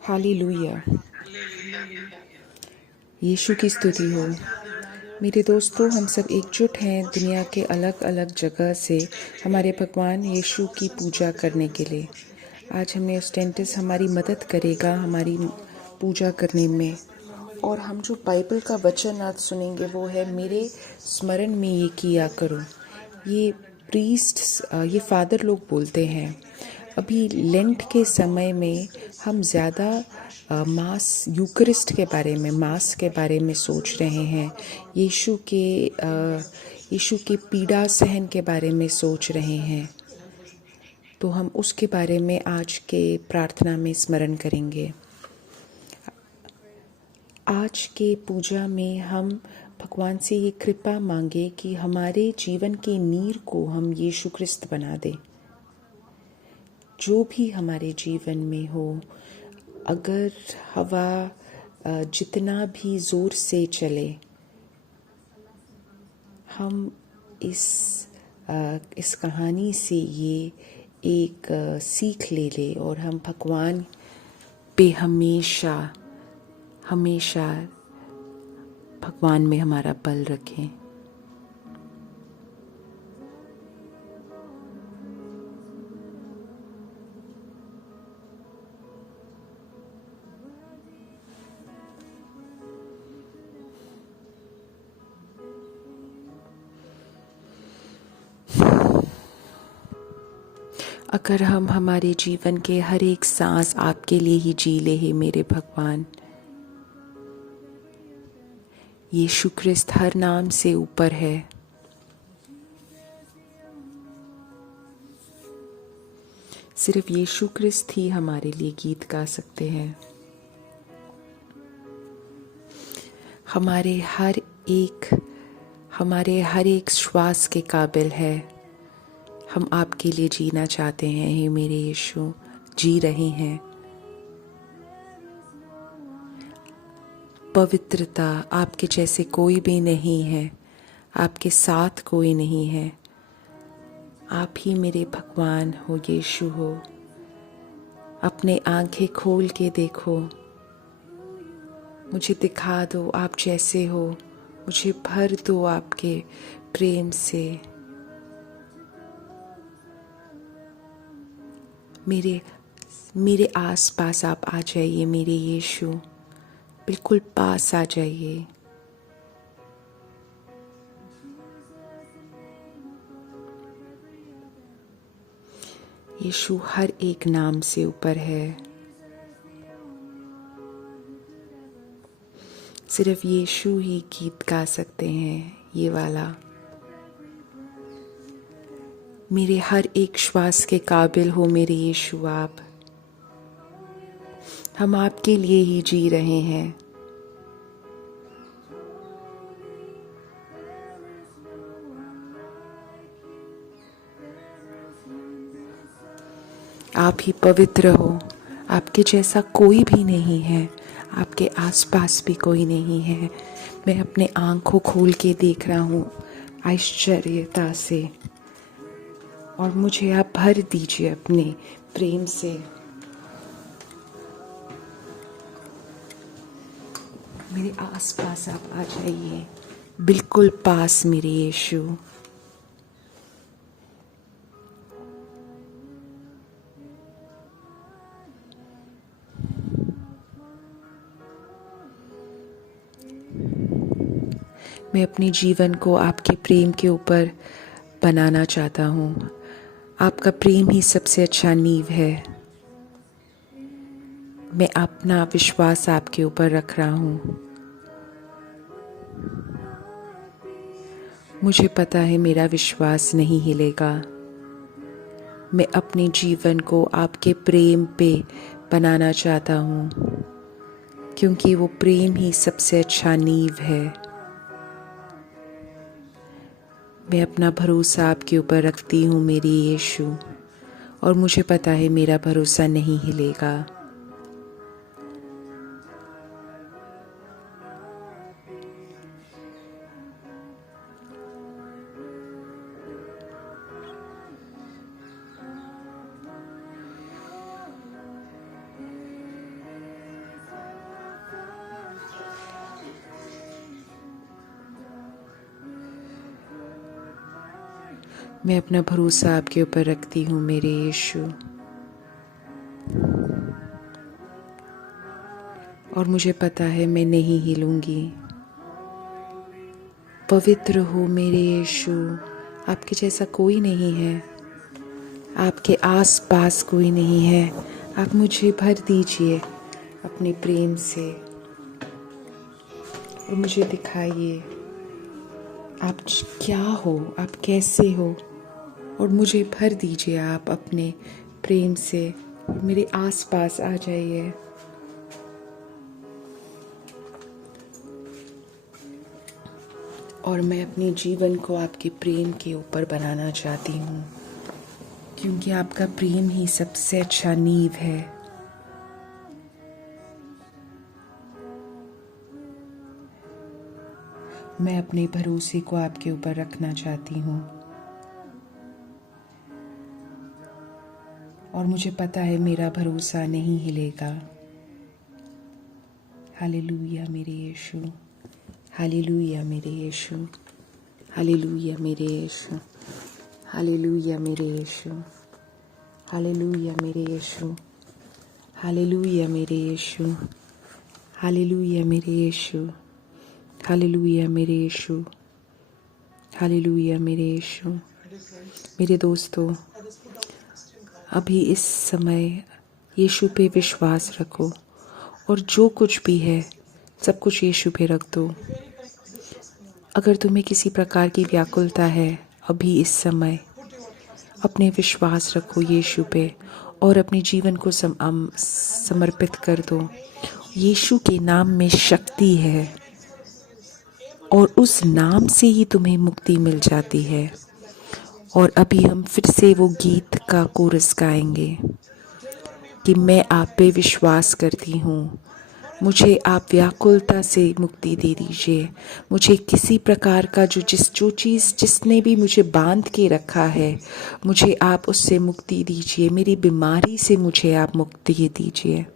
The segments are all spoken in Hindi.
हालेलुया। यीशु की स्तुति हो। मेरे दोस्तों, हम सब एकजुट हैं दुनिया के अलग अलग जगह से हमारे भगवान यीशु की पूजा करने के लिए। आज हमें ऑस्टेंटिस हमारी मदद करेगा हमारी पूजा करने में। और हम जो बाइबल का वचन आज सुनेंगे वो है, मेरे स्मरण में ये किया करो। ये प्रीस्ट्स, ये फादर लोग बोलते हैं। अभी लेंट के समय में हम ज़्यादा मास यूकरिस्ट के बारे में, मास के बारे में सोच रहे हैं। यीशु के पीड़ा सहन के बारे में सोच रहे हैं। तो हम उसके बारे में आज के प्रार्थना में स्मरण करेंगे। आज के पूजा में हम भगवान से ये कृपा मांगे कि हमारे जीवन की नींव को हम यीशु क्रिस्त बना दें। जो भी हमारे जीवन में हो, अगर हवा जितना भी ज़ोर से चले, हम इस कहानी से ये एक सीख ले लें और हम भगवान पे हमेशा हमेशा भगवान में हमारा बल रखें। अगर हम हमारे जीवन के हर एक सांस आपके लिए ही जी ले हैं मेरे भगवान, यीशु क्रिस्त हर नाम से ऊपर है। सिर्फ यीशु क्रिस्त ही हमारे लिए गीत गा सकते हैं। हमारे हर एक श्वास के काबिल है। हम आपके लिए जीना चाहते हैं, हे मेरे यीशु, जी रहे हैं। पवित्रता आपके जैसे कोई भी नहीं है, आपके साथ कोई नहीं है। आप ही मेरे भगवान हो, यीशु हो। अपने आंखें खोल के देखो, मुझे दिखा दो आप जैसे हो, मुझे भर दो आपके प्रेम से। मेरे आस पास आप आ जाइए मेरे यीशु, बिल्कुल पास आ जाइए। यीशु हर एक नाम से ऊपर है। सिर्फ यीशु ही गीत गा सकते हैं, ये वाला। मेरे हर एक श्वास के काबिल हो मेरे यीशु आप। हम आपके लिए ही जी रहे हैं। आप ही पवित्र हो, आपके जैसा कोई भी नहीं है, आपके आसपास भी कोई नहीं है। मैं अपने आंखों खोल के देख रहा हूँ आश्चर्यता से, और मुझे आप भर दीजिए अपने प्रेम से। मेरे आसपास आप आ जाइए, बिल्कुल पास मेरे यीशु। मैं अपने जीवन को आपके प्रेम के ऊपर बनाना चाहता हूँ। आपका प्रेम ही सबसे अच्छा नींव है। मैं अपना विश्वास आपके ऊपर रख रहा हूँ। मुझे पता है मेरा विश्वास नहीं हिलेगा। मैं अपने जीवन को आपके प्रेम पे बनाना चाहता हूँ, क्योंकि वो प्रेम ही सबसे अच्छा नींव है। मैं अपना भरोसा आपके ऊपर रखती हूँ मेरी यीशु, और मुझे पता है मेरा भरोसा नहीं हिलेगा। मैं अपना भरोसा आपके ऊपर रखती हूँ मेरे यीशु, और मुझे पता है मैं नहीं हिलूंगी। पवित्र हो मेरे यीशु, आपके जैसा कोई नहीं है, आपके आस पास कोई नहीं है। आप मुझे भर दीजिए अपने प्रेम से और मुझे दिखाइए आप क्या हो, आप कैसे हो, और मुझे भर दीजिए आप अपने प्रेम से। मेरे आस पास आ जाइए। और मैं अपने जीवन को आपके प्रेम के ऊपर बनाना चाहती हूँ, क्योंकि आपका प्रेम ही सबसे अच्छा नींव है। मैं अपने भरोसे को आपके ऊपर रखना चाहती हूँ, और मुझे पता है मेरा भरोसा नहीं हिलेगा। हालेलुया मेरे यीशु, हालेलुया मेरे यीशु, हालेलुया मेरे यीशु, हालेलुया मेरे यीशु, हालेलुया मेरे यीशु, हालेलुया मेरे यीशु, हालेलुया मेरे यीशु, हालेलुया मेरे यीशु, हालेलुया मेरे यीशु। मेरे दोस्तों, अभी इस समय यीशु पे विश्वास रखो, और जो कुछ भी है सब कुछ यीशु पे रख दो। अगर तुम्हें किसी प्रकार की व्याकुलता है, अभी इस समय अपने विश्वास रखो यीशु पे, और अपने जीवन को समर्पित कर दो। यीशु के नाम में शक्ति है, और उस नाम से ही तुम्हें मुक्ति मिल जाती है। और अभी हम फिर से वो गीत का कोरस गाएंगे कि मैं आप पे विश्वास करती हूँ, मुझे आप व्याकुलता से मुक्ति दे दीजिए। मुझे किसी प्रकार का जो चीज़ जिसने भी मुझे बांध के रखा है, मुझे आप उससे मुक्ति दीजिए। मेरी बीमारी से मुझे आप मुक्ति दीजिए।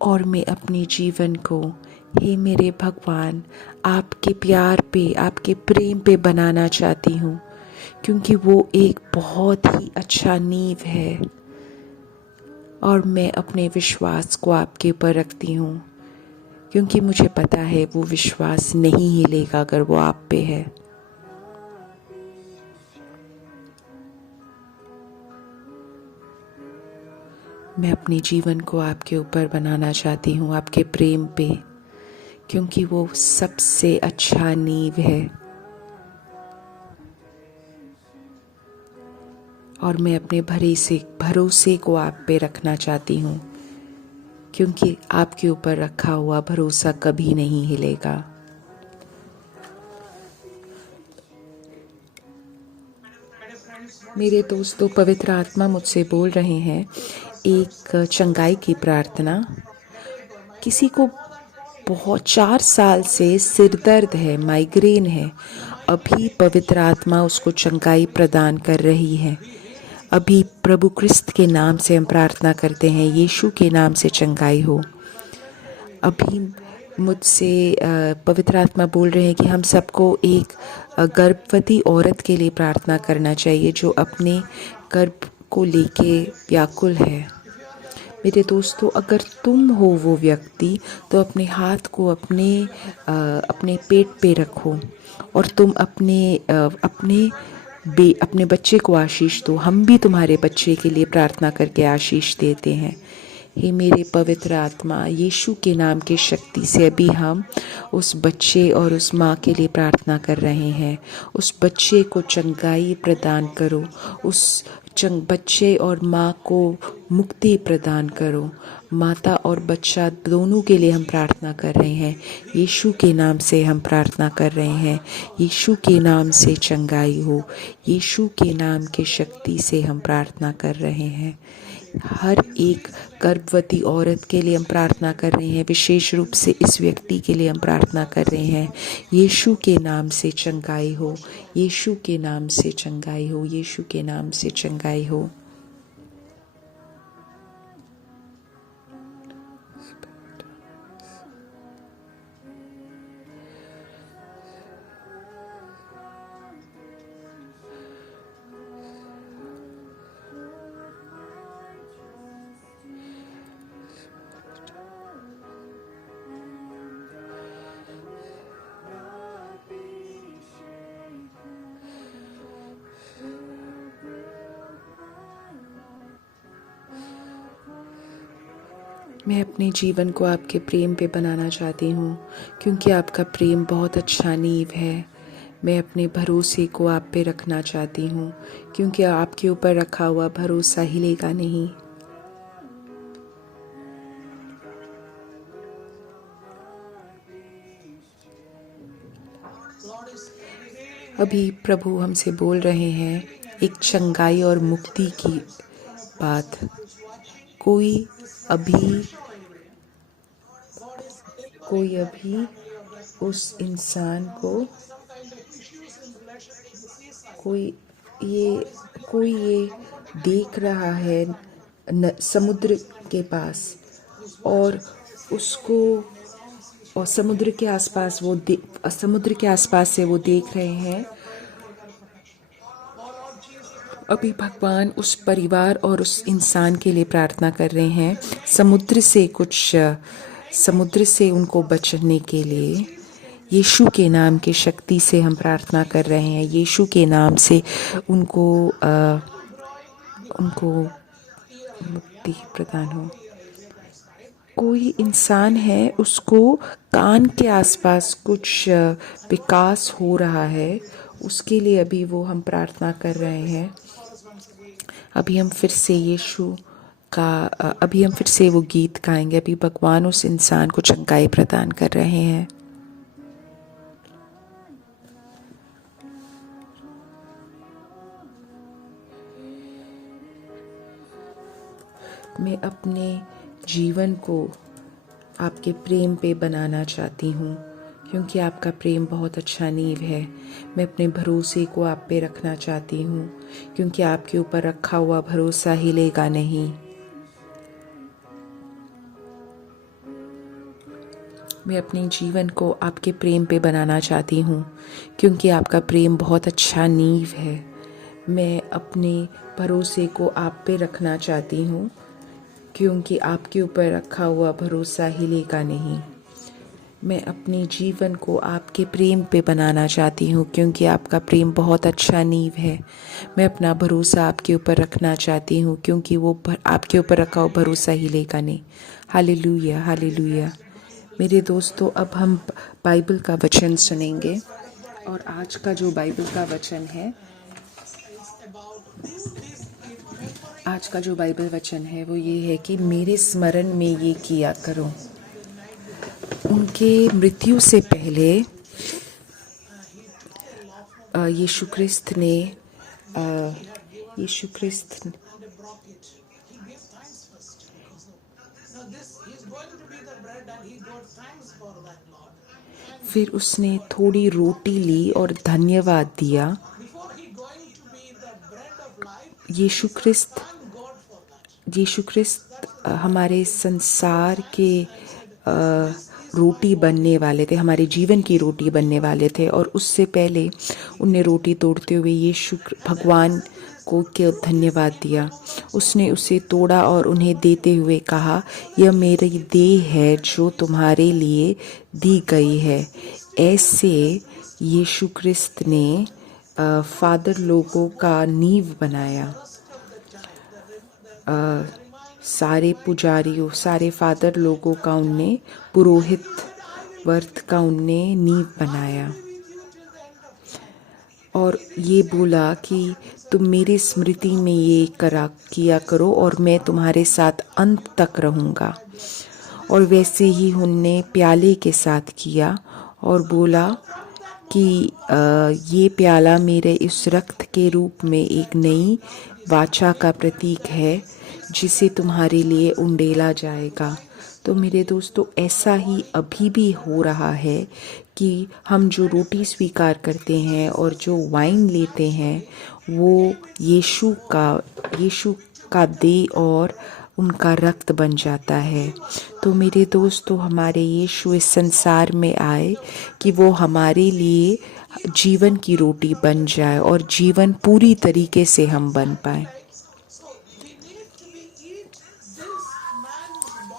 और मैं अपने जीवन को, हे मेरे भगवान, आपके प्यार पे, आपके प्रेम पे बनाना चाहती हूँ, क्योंकि वो एक बहुत ही अच्छा नींव है। और मैं अपने विश्वास को आपके ऊपर रखती हूँ, क्योंकि मुझे पता है वो विश्वास नहीं हिलेगा अगर वो आप पे है। मैं अपने जीवन को आपके ऊपर बनाना चाहती हूँ, आपके प्रेम पे, क्योंकि वो सबसे अच्छा नींव है। और मैं अपने भरोसे को आप पे रखना चाहती हूँ, क्योंकि आपके ऊपर रखा हुआ भरोसा कभी नहीं हिलेगा। मेरे दोस्तों, पवित्र आत्मा मुझसे बोल रहे हैं एक चंगाई की प्रार्थना। किसी को बहुत 4 साल से सिर दर्द है, माइग्रेन है, अभी पवित्र आत्मा उसको चंगाई प्रदान कर रही है। अभी प्रभु क्रिस्त के नाम से हम प्रार्थना करते हैं, यीशु के नाम से चंगाई हो। अभी मुझसे पवित्र आत्मा बोल रहे हैं कि हम सबको एक गर्भवती औरत के लिए प्रार्थना करना चाहिए जो अपने गर्भ को लेके व्याकुल है। मेरे दोस्तों, अगर तुम हो वो व्यक्ति, तो अपने हाथ को अपने पेट पे रखो, और तुम अपने बच्चे को आशीष दो। हम भी तुम्हारे बच्चे के लिए प्रार्थना करके आशीष देते हैं। हे मेरे पवित्र आत्मा, यीशु के नाम की शक्ति से अभी हम उस बच्चे और उस माँ के लिए प्रार्थना कर रहे हैं। उस बच्चे को चंगाई प्रदान करो, उस बच्चे और माँ को मुक्ति प्रदान करो। माता और बच्चा दोनों के लिए हम प्रार्थना कर रहे हैं। यीशु के नाम से हम प्रार्थना कर रहे हैं। यीशु के नाम से चंगाई हो, यीशु के नाम की शक्ति से हम प्रार्थना कर रहे हैं। हर एक गर्भवती औरत के लिए हम प्रार्थना कर रहे हैं। विशेष रूप से इस व्यक्ति के लिए हम प्रार्थना कर रहे हैं। यीशु के नाम से चंगाई हो, यीशु के नाम से चंगाई हो, यीशु के नाम से चंगाई हो। मैं अपने जीवन को आपके प्रेम पे बनाना चाहती हूँ क्योंकि आपका प्रेम बहुत अच्छा नींव है। मैं अपने भरोसे को आप पे रखना चाहती हूँ क्योंकि आपके ऊपर रखा हुआ भरोसा हिलेगा नहीं। अभी प्रभु हमसे बोल रहे हैं एक चंगाई और मुक्ति की बात। अभी कोई अभी उस इंसान को कोई ये कोई ये देख रहा है समुद्र के पास और उसको और समुद्र के आसपास से वो देख रहे हैं। अभी भगवान उस परिवार और उस इंसान के लिए प्रार्थना कर रहे हैं समुद्र से उनको बचने के लिए। यीशु के नाम की शक्ति से हम प्रार्थना कर रहे हैं। यीशु के नाम से उनको मुक्ति प्रदान हो। कोई इंसान है, उसको कान के आसपास कुछ विकास हो रहा है, उसके लिए अभी वो हम प्रार्थना कर रहे हैं। अभी हम फिर से वो गीत गाएंगे। अभी भगवान उस इंसान को चंगाई प्रदान कर रहे हैं। मैं अपने जीवन को आपके प्रेम पे बनाना चाहती हूँ क्योंकि आपका प्रेम बहुत अच्छा नींव है। मैं अपने भरोसे को आप पे रखना चाहती हूँ क्योंकि आपके ऊपर रखा हुआ भरोसा हिलेगा नहीं। मैं अपने जीवन को आपके प्रेम पे बनाना चाहती हूँ क्योंकि आपका प्रेम बहुत अच्छा नींव है। मैं अपने भरोसे को आप पे रखना चाहती हूँ क्योंकि आपके ऊपर रखा हुआ भरोसा हिलेगा नहीं। मैं अपने जीवन को आपके प्रेम पे बनाना चाहती हूँ क्योंकि आपका प्रेम बहुत अच्छा नींव है। मैं अपना भरोसा आपके ऊपर रखना चाहती हूँ क्योंकि वो आपके ऊपर रखा हुआ भरोसा हिलेगा नहीं। Hallelujah, hallelujah. मेरे दोस्तों, अब हम बाइबल का वचन सुनेंगे और आज का जो बाइबल का वचन है वो ये है कि मेरे स्मरण में ये किया करो। उनके मृत्यु से पहले यीशु क्रिस्त ने फिर उसने थोड़ी रोटी ली और धन्यवाद दिया। यीशु क्रिस्त हमारे संसार के रोटी बनने वाले थे, हमारे जीवन की रोटी बनने वाले थे। और उससे पहले उन्हें रोटी तोड़ते हुए यीशु भगवान को के धन्यवाद दिया। उसने उसे तोड़ा और उन्हें देते हुए कहा, यह मेरी देह है जो तुम्हारे लिए दी गई है। ऐसे यीशु क्रिस्त ने फादर लोगों का नींव बनाया। सारे पुजारियों, सारे फादर लोगों का उनने, पुरोहित वर्त का उनने नींव बनाया और ये बोला कि तुम मेरी स्मृति में ये किया करो और मैं तुम्हारे साथ अंत तक रहूँगा। और वैसे ही उनने प्याले के साथ किया और बोला कि ये प्याला मेरे इस रक्त के रूप में एक नई वाचा का प्रतीक है जिसे तुम्हारे लिए उंडेला जाएगा। तो मेरे दोस्तों, ऐसा ही अभी भी हो रहा है कि हम जो रोटी स्वीकार करते हैं और जो वाइन लेते हैं वो यीशु का देह और उनका रक्त बन जाता है। तो मेरे दोस्तों, हमारे यीशु इस संसार में आए कि वो हमारे लिए जीवन की रोटी बन जाए और जीवन पूरी तरीके से हम बन पाए।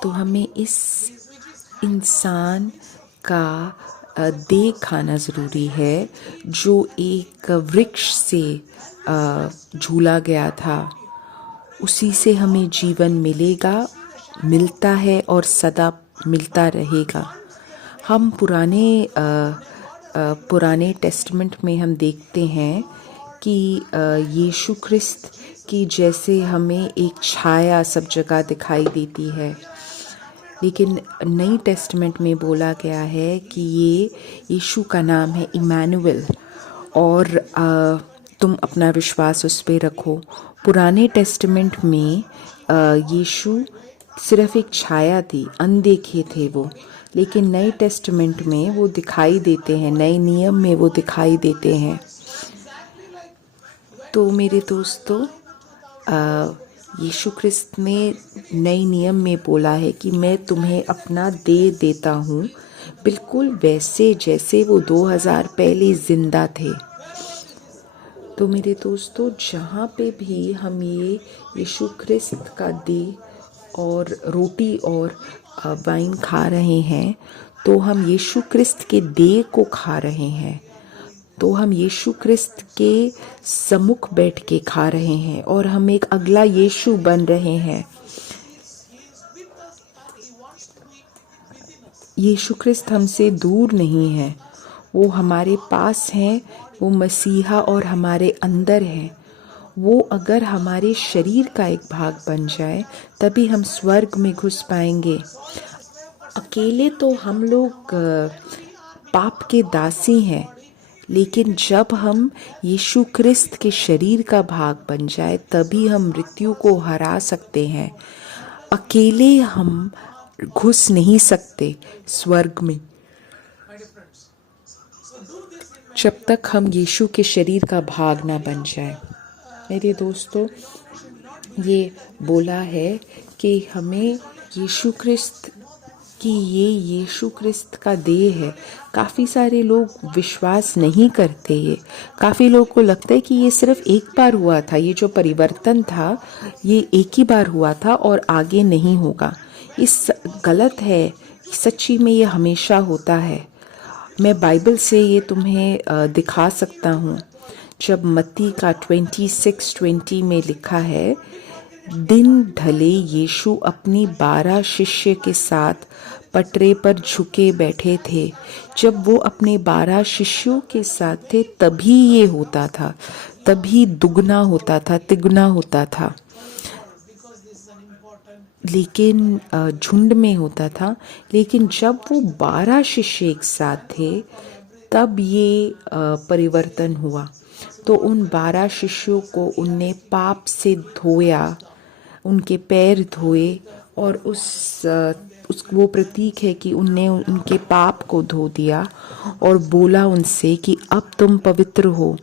तो हमें इस इंसान का देह खाना ज़रूरी है जो एक वृक्ष से झूला गया था। उसी से हमें जीवन मिलेगा मिलता है और सदा मिलता रहेगा। हम पुराने टेस्टमेंट में हम देखते हैं कि यीशु ख्रिस्त की जैसे हमें एक छाया सब जगह दिखाई देती है, लेकिन नई टेस्टमेंट में बोला गया है कि ये यीशु का नाम है इमैनुअल, और तुम अपना विश्वास उस पर रखो। पुराने टेस्टमेंट में यीशु सिर्फ एक छाया थी, अनदेखे थे वो, लेकिन नए टेस्टमेंट में वो दिखाई देते हैं, नए नियम में वो दिखाई देते हैं। तो मेरे दोस्तों, यीशु ख्रिस्त ने नए नियम में बोला है कि मैं तुम्हें अपना दे देता हूँ, बिल्कुल वैसे जैसे वो 2000 पहले ज़िंदा थे। तो मेरे दोस्तों, जहाँ पे भी हम ये यीशु ख्रिस्त का दे और रोटी और वाइन खा रहे हैं, तो हम यीशु ख्रिस्त के दे को खा रहे हैं, तो हम यीशु ख्रिस्त के सम्मुख बैठ के खा रहे हैं, और हम एक अगला यीशु बन रहे हैं। यीशु ख्रिस्त हमसे दूर नहीं है, वो हमारे पास हैं, वो मसीहा और हमारे अंदर है। वो अगर हमारे शरीर का एक भाग बन जाए तभी हम स्वर्ग में घुस पाएंगे। अकेले तो हम लोग पाप के दासी हैं, लेकिन जब हम यीशु ख्रिस्त के शरीर का भाग बन जाए तभी हम मृत्यु को हरा सकते हैं। अकेले हम घुस नहीं सकते स्वर्ग में जब तक हम यीशु के शरीर का भाग ना बन जाए। मेरे दोस्तों, ये बोला है कि हमें यीशु ख्रिस्त कि ये यीशु ख्रिस्त का देह है। काफ़ी सारे लोग विश्वास नहीं करते ये। काफ़ी लोगों को लगता है कि ये सिर्फ एक बार हुआ था, ये जो परिवर्तन था ये एक ही बार हुआ था और आगे नहीं होगा। इस गलत है, सच्ची में ये हमेशा होता है। मैं बाइबल से ये तुम्हें दिखा सकता हूँ। जब मत्ती का 26:20 में लिखा है, दिन ढले यीशु अपनी 12 शिष्य के साथ पटरे पर झुके बैठे थे। जब वो अपने 12 शिष्यों के साथ थे तभी ये होता था, तभी दुगना होता था, तिगुना होता था, लेकिन झुंड में होता था। लेकिन जब वो 12 शिष्य एक साथ थे तब ये परिवर्तन हुआ। तो उन 12 शिष्यों को उनने पाप से धोया, उनके पैर धोए, और उस वो प्रतीक है कि उनने उनके पाप को धो दिया और बोला उनसे कि अब तुम पवित्र हो,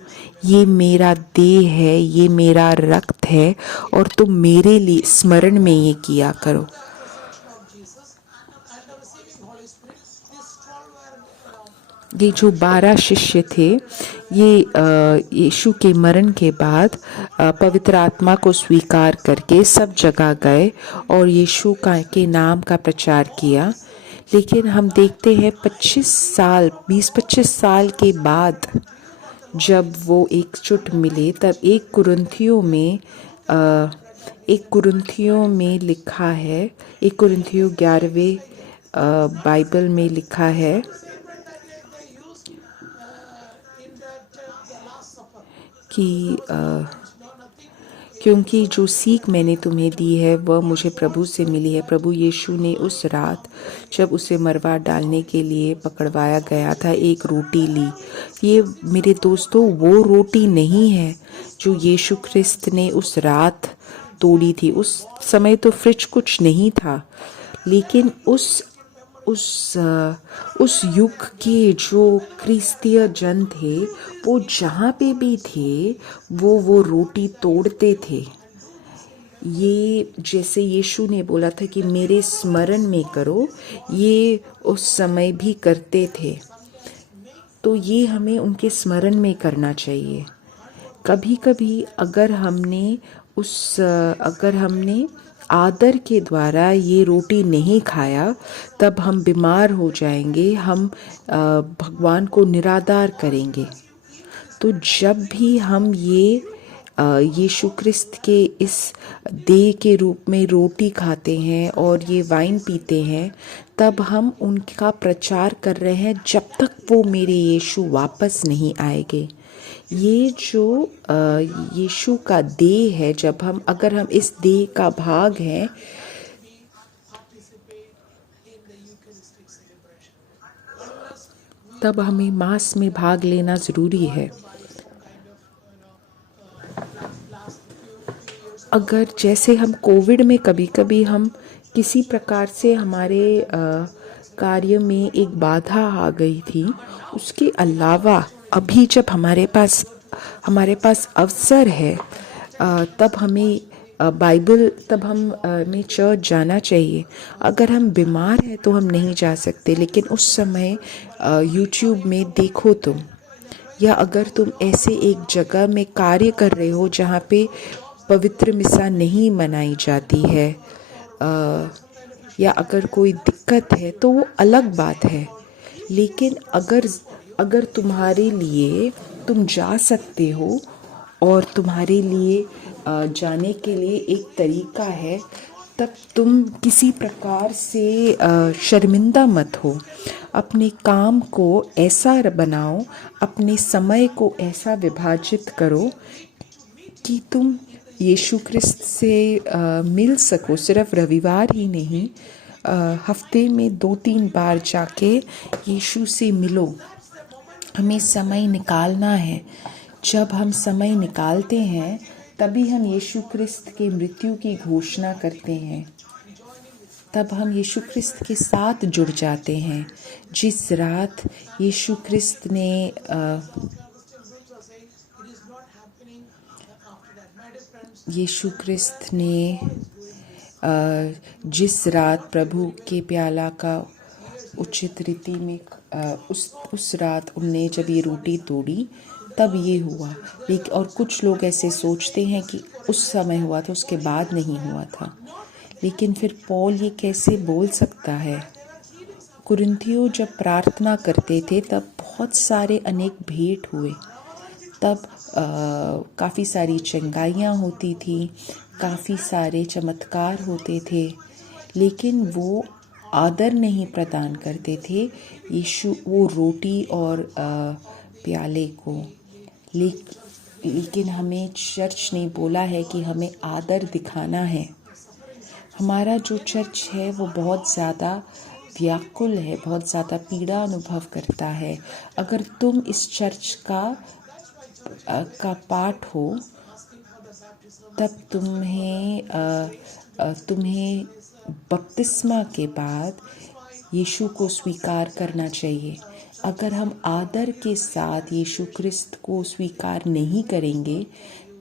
ये मेरा देह है, ये मेरा रक्त है, और तुम मेरे लिए स्मरण में ये किया करो। ये जो 12 शिष्य थे, ये यीशु के मरण के बाद पवित्र आत्मा को स्वीकार करके सब जगह गए और यीशु का के नाम का प्रचार किया। लेकिन हम देखते हैं 20-25 साल के बाद जब वो एकजुट मिले, तब एक कुरिन्थियों में लिखा है, 1 कुरिन्थियों 11वें बाइबल में लिखा है कि क्योंकि जो सीख मैंने तुम्हें दी है वह मुझे प्रभु से मिली है। प्रभु यीशु ने उस रात जब उसे मरवा डालने के लिए पकड़वाया गया था, एक रोटी ली। ये मेरे दोस्तों वो रोटी नहीं है जो यीशु ख्रिस्त ने उस रात तोड़ी थी। उस समय तो फ्रिज कुछ नहीं था, लेकिन उस युग के जो क्रिस्तीय जन थे, वो जहाँ पे भी थे वो रोटी तोड़ते थे। ये जैसे यीशु ने बोला था कि मेरे स्मरण में करो, ये उस समय भी करते थे। तो ये हमें उनके स्मरण में करना चाहिए। कभी कभी अगर हमने आदर के द्वारा ये रोटी नहीं खाया, तब हम बीमार हो जाएंगे, हम भगवान को निरादर करेंगे। तो जब भी हम ये यीशु क्रिस्त के इस देह के रूप में रोटी खाते हैं और ये वाइन पीते हैं, तब हम उनका प्रचार कर रहे हैं जब तक वो मेरे यीशु वापस नहीं आएंगे। ये जो यीशु का देह है, जब अगर हम इस देह का भाग हैं, तब हमें मास में भाग लेना ज़रूरी है। अगर जैसे हम कोविड में कभी कभी हम किसी प्रकार से हमारे कार्य में एक बाधा आ गई थी, उसके अलावा अभी जब हमारे पास अवसर है, तब हमें बाइबल तब हमें चर्च जाना चाहिए। अगर हम बीमार हैं तो हम नहीं जा सकते, लेकिन उस समय यूट्यूब में देखो तुम, या अगर तुम ऐसे एक जगह में कार्य कर रहे हो जहाँ पे पवित्र मिसा नहीं मनाई जाती है, या अगर कोई दिक्कत है तो वो अलग बात है। लेकिन अगर तुम्हारे लिए तुम जा सकते हो और तुम्हारे लिए जाने के लिए एक तरीका है, तब तुम किसी प्रकार से शर्मिंदा मत हो। अपने काम को ऐसा बनाओ, अपने समय को ऐसा विभाजित करो कि तुम यीशु क्रिस्त से मिल सको। सिर्फ रविवार ही नहीं, हफ्ते में 2-3 बार जाके यीशु से मिलो। हमें समय निकालना है। जब हम समय निकालते हैं तभी हम यीशु क्रिस्त के मृत्यु की घोषणा करते हैं, तब हम यीशु क्रिस्त के साथ जुड़ जाते हैं। जिस रात यीशु क्रिस्त ने जिस रात प्रभु के प्याला का उचित रीति में उस रात उनने जब ये रोटी तोड़ी, तब ये हुआ। लेकिन और कुछ लोग ऐसे सोचते हैं कि उस समय हुआ था, उसके बाद नहीं हुआ था। लेकिन फिर पौल ये कैसे बोल सकता है? कुरिन्थियों जब प्रार्थना करते थे तब बहुत सारे अनेक भेंट हुए, तब काफ़ी सारी चंगाइयाँ होती थी, काफ़ी सारे चमत्कार होते थे, लेकिन वो आदर नहीं प्रदान करते थे यीशु वो रोटी और प्याले को। लेकिन हमें चर्च ने बोला है कि हमें आदर दिखाना है। हमारा जो चर्च है वो बहुत ज़्यादा व्याकुल है, बहुत ज़्यादा पीड़ा अनुभव करता है। अगर तुम इस चर्च का पार्ट हो, तब तुम्हें बपतिस्मा के बाद यीशु को स्वीकार करना चाहिए। अगर हम आदर के साथ यीशु क्रिस्त को स्वीकार नहीं करेंगे,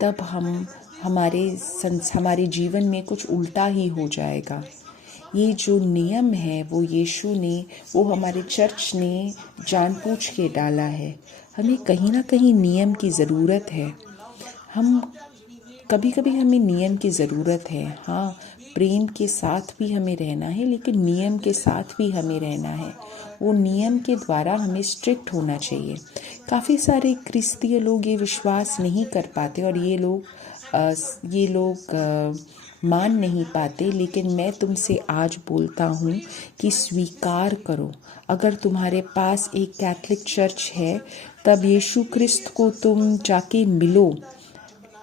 तब हमारे जीवन में कुछ उल्टा ही हो जाएगा। ये जो नियम है वो हमारे चर्च ने जानबूझ के डाला है। हमें कहीं ना कहीं नियम की ज़रूरत है। कभी कभी हमें नियम की ज़रूरत है। हाँ, प्रेम के साथ भी हमें रहना है, लेकिन नियम के साथ भी हमें रहना है। वो नियम के द्वारा हमें स्ट्रिक्ट होना चाहिए। काफ़ी सारे क्रिस्तीय लोग ये विश्वास नहीं कर पाते और ये लोग मान नहीं पाते, लेकिन मैं तुमसे आज बोलता हूँ कि स्वीकार करो। अगर तुम्हारे पास एक कैथलिक चर्च है, तब यीशु क्रिस्त को तुम जाके मिलो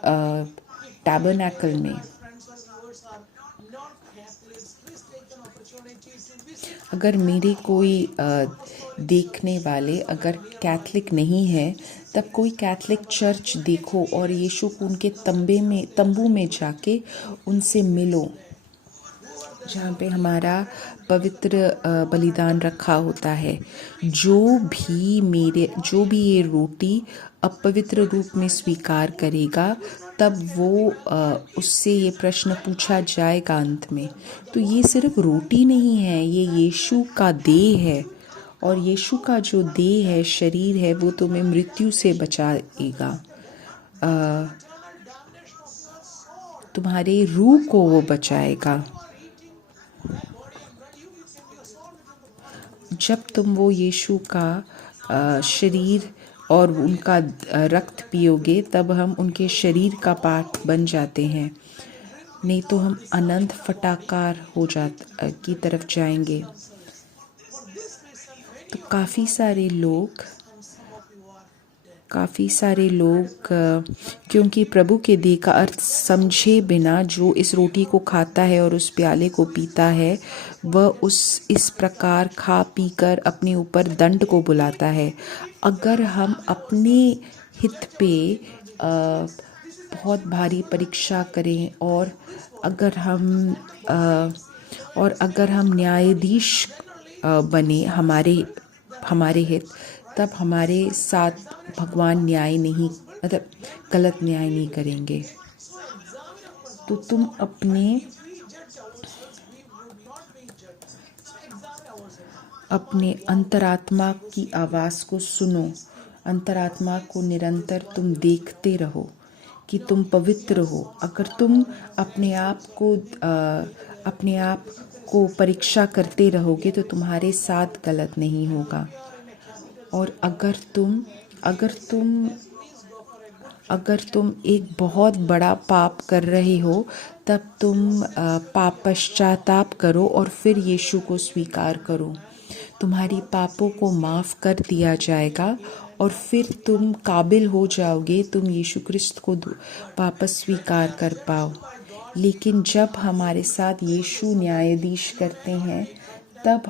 टैबरनैकल में। अगर मेरे कोई देखने वाले अगर कैथलिक नहीं है, तब कोई कैथलिक चर्च देखो और यीशु को उनके तंबू में जाके उनसे मिलो, जहाँ पे हमारा पवित्र बलिदान रखा होता है। जो भी ये रोटी अपवित्र रूप में स्वीकार करेगा, तब उससे ये प्रश्न पूछा जाएगा अंत में। तो ये सिर्फ रोटी नहीं है, ये यीशु का देह है, और यीशु का जो देह है, शरीर है, वो तुम्हें मृत्यु से बचाएगा। तुम्हारे रूह को वो बचाएगा। जब तुम वो यीशु का शरीर और उनका रक्त पियोगे तब हम उनके शरीर का पार्ट बन जाते हैं, नहीं तो हम अनंत फटाकार की तरफ जाएंगे। तो काफ़ी सारे लोग क्योंकि प्रभु के देह का अर्थ समझे बिना जो इस रोटी को खाता है और उस प्याले को पीता है वह इस प्रकार खा पी कर अपने ऊपर दंड को बुलाता है। अगर हम अपने हित पे बहुत भारी परीक्षा करें और अगर हम न्यायाधीश बने हमारे हित, तब हमारे साथ भगवान गलत न्याय नहीं करेंगे। तो तुम अपने अंतरात्मा की आवाज़ को सुनो। अंतरात्मा को निरंतर तुम देखते रहो कि तुम पवित्र हो। अगर तुम अपने आप को परीक्षा करते रहोगे तो तुम्हारे साथ गलत नहीं होगा। और अगर तुम एक बहुत बड़ा पाप कर रहे हो तब तुम पश्चाताप करो और फिर यीशु को स्वीकार करो। तुम्हारी पापों को माफ़ कर दिया जाएगा और फिर तुम काबिल हो जाओगे, तुम यीशु क्रिस्त को वापस स्वीकार कर पाओ। लेकिन जब हमारे साथ यीशु न्यायाधीश करते हैं तब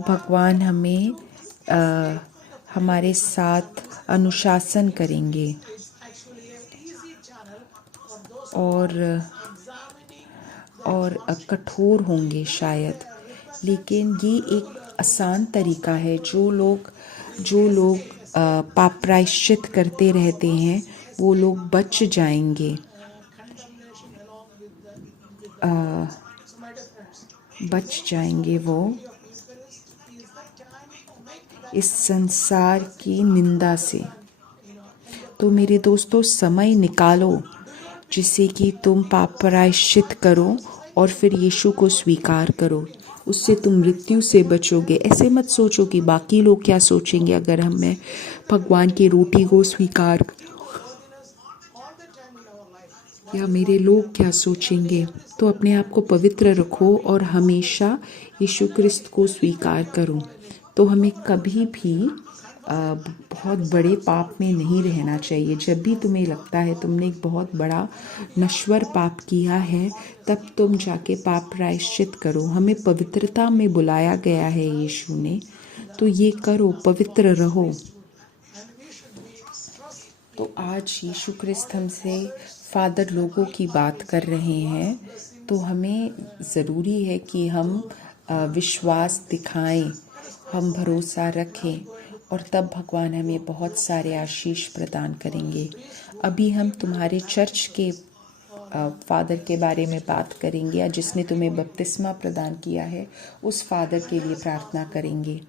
भगवान हमारे साथ अनुशासन करेंगे और कठोर होंगे शायद। लेकिन ये एक आसान तरीका है। जो लोग पाप प्रायश्चित करते रहते हैं वो लोग बच जाएंगे वो इस संसार की निंदा से। तो मेरे दोस्तों, समय निकालो जिससे कि तुम पाप प्रायश्चित करो और फिर यीशु को स्वीकार करो। उससे तुम मृत्यु से बचोगे। ऐसे मत सोचो कि बाकी लोग क्या सोचेंगे अगर मैं भगवान की रोटी को स्वीकार, या मेरे लोग क्या सोचेंगे। तो अपने आप को पवित्र रखो और हमेशा यीशु क्रिस्त को स्वीकार करो। तो हमें कभी भी बहुत बड़े पाप में नहीं रहना चाहिए। जब भी तुम्हें लगता है तुमने एक बहुत बड़ा नश्वर पाप किया है तब तुम जाके पाप प्रायश्चित करो। हमें पवित्रता में बुलाया गया है यीशु ने, तो ये करो, पवित्र रहो। तो आज यीशु क्रिस्त हमसे फादर लोगों की बात कर रहे हैं, तो हमें ज़रूरी है कि हम विश्वास दिखाएं, हम भरोसा रखें और तब भगवान हमें बहुत सारे आशीष प्रदान करेंगे। अभी हम तुम्हारे चर्च के फादर के बारे में बात करेंगे, या जिसने तुम्हें बपतिस्मा प्रदान किया है उस फादर के लिए प्रार्थना करेंगे।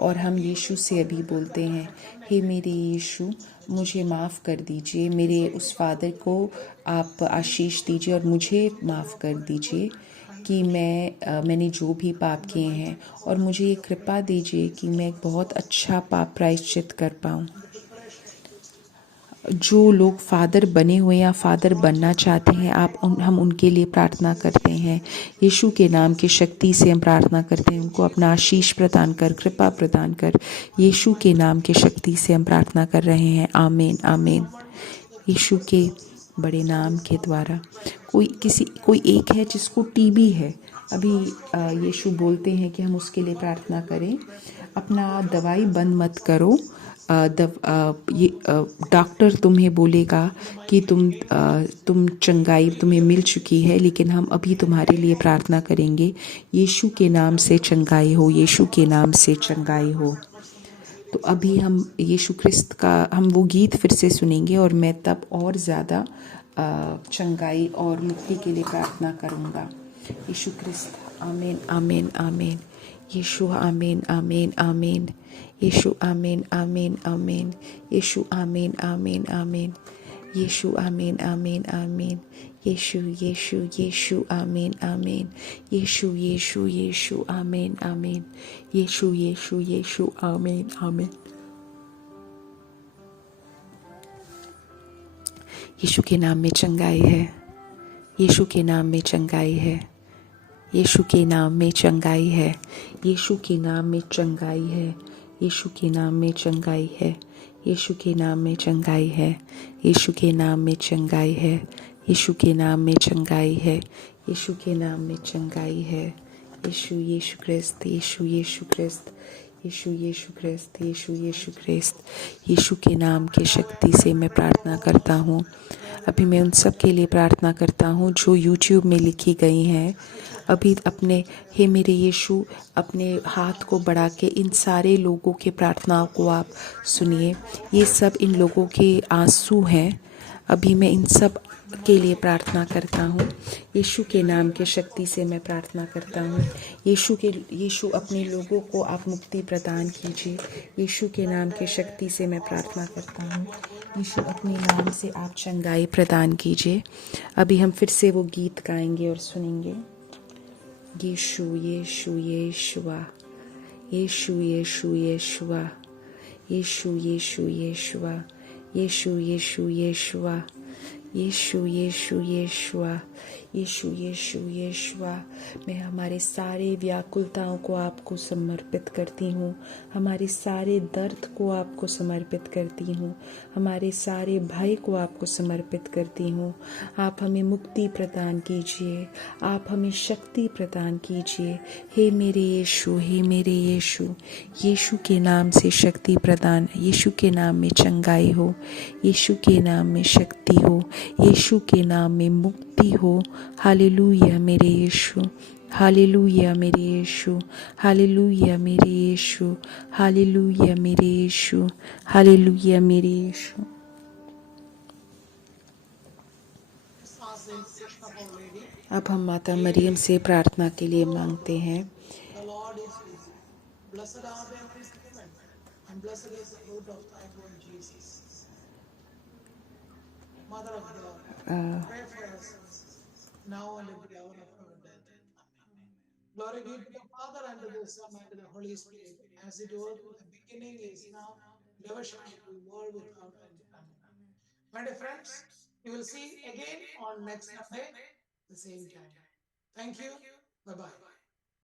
और हम यीशु से अभी बोलते हैं, हे मेरे यीशु, मुझे माफ़ कर दीजिए, मेरे उस फादर को आप आशीष दीजिए और मुझे माफ़ कर दीजिए कि मैंने जो भी पाप किए हैं, और मुझे ये कृपा दीजिए कि मैं एक बहुत अच्छा पाप प्रायश्चित कर पाऊँ। जो लोग फादर बने हुए या फादर बनना चाहते हैं, हम उनके लिए प्रार्थना करते हैं। यीशु के नाम की शक्ति से हम प्रार्थना करते हैं, उनको अपना आशीष प्रदान कर, कृपा प्रदान कर। यीशु के नाम की शक्ति से हम प्रार्थना कर रहे हैं। आमीन, आमीन। यीशु के बड़े नाम के द्वारा। कोई एक है जिसको टीबी है, अभी यीशु बोलते हैं कि हम उसके लिए प्रार्थना करें। अपना दवाई बंद मत करो। डॉक्टर तुम्हें बोलेगा कि तुम चंगाई तुम्हें मिल चुकी है, लेकिन हम अभी तुम्हारे लिए प्रार्थना करेंगे। यीशु के नाम से चंगाई हो, यीशु के नाम से चंगाई हो। तो अभी हम यीशु क्रिस्त का हम वो गीत फिर से सुनेंगे और मैं तब और ज़्यादा चंगाई और मुक्ति के लिए प्रार्थना करूँगा। यीशु क्रिस्त, आमीन, आमीन, आमीन। यीशु, आमीन, आमीन, आमीन। यीशु, आमीन, आमीन, आमीन। यीशु, आमीन, आमीन, आमीन। यीशु, आमीन, आमीन, आमीन। यीशु यीशु यीशु आमीन आमीन। यीशु यीशु यीशु आमीन आमीन। यीशु यीशु यीशु आमीन आमीन। यीशु के नाम में चंगाई है। यीशु के नाम में चंगाई है। यीशु के नाम में चंगाई है। यीशु के नाम में चंगाई है। यीशु के नाम में चंगाई है। यीशु के नाम में चंगाई है। यीशु के नाम में चंगाई है। यीशु के नाम में चंगाई है। यीशु के नाम में चंगाई है। यीशु यीशु क्रिस्त, यीशु यीशु क्रिस्त, यीशु यीशु क्रिस्त, यीशु यीशु क्रिस्त। यीशु के नाम की शक्ति से मैं प्रार्थना करता हूँ। अभी मैं उन सब के लिए प्रार्थना करता हूँ जो यूट्यूब में लिखी गई हैं। अभी अपने हे मेरे यीशु अपने हाथ को बढ़ा के इन सारे लोगों के प्रार्थनाओं को आप सुनिए। ये सब इन लोगों के आंसू हैं। अभी मैं इन सब के लिए प्रार्थना करता हूँ। यीशु के नाम के शक्ति से मैं प्रार्थना करता हूँ। यीशु अपने लोगों को आप मुक्ति प्रदान कीजिए। यीशु के नाम के शक्ति से मैं प्रार्थना करता हूँ। यीशु अपने नाम से आप चंगाई प्रदान कीजिए। अभी हम फिर से वो गीत गाएंगे और सुनेंगे। यीशु यीशु यीशुआ, यीशु यीशु यीशुआ, यीशु यीशु यीशुआ, यीशु यीशु यीशुआ, यीशु यीशु यीशुआ, यीशु यीशु यीशुआ। मैं हमारे सारे व्याकुलताओं को आपको समर्पित करती हूँ। हमारे सारे दर्द को आपको समर्पित करती हूँ। हमारे सारे भय को आपको समर्पित करती हूँ। आप हमें मुक्ति प्रदान कीजिए। आप हमें शक्ति प्रदान कीजिए। हे मेरे यीशु, हे मेरे यीशु। यीशु के नाम से शक्ति प्रदान, यीशु के नाम में चंगाई हो, यीशु के नाम में शक्ति हो, यीशु के नाम में मुक्ति हो। हालेलुया मेरे यीशु, हालेलुया मेरे यीशु, हालेलुया मेरे यीशु, हालेलुया मेरे यीशु, हालेलुया मेरे यीशु। अब हम माता मरियम से प्रार्थना के लिए मांगते हैं। Glory be to the Father and to the Son and to the Holy Spirit, as it was in the beginning, is now, never shall be, world without end. Amen. My dear friends, we will see again on next Sunday, the same time. Thank you. Bye bye.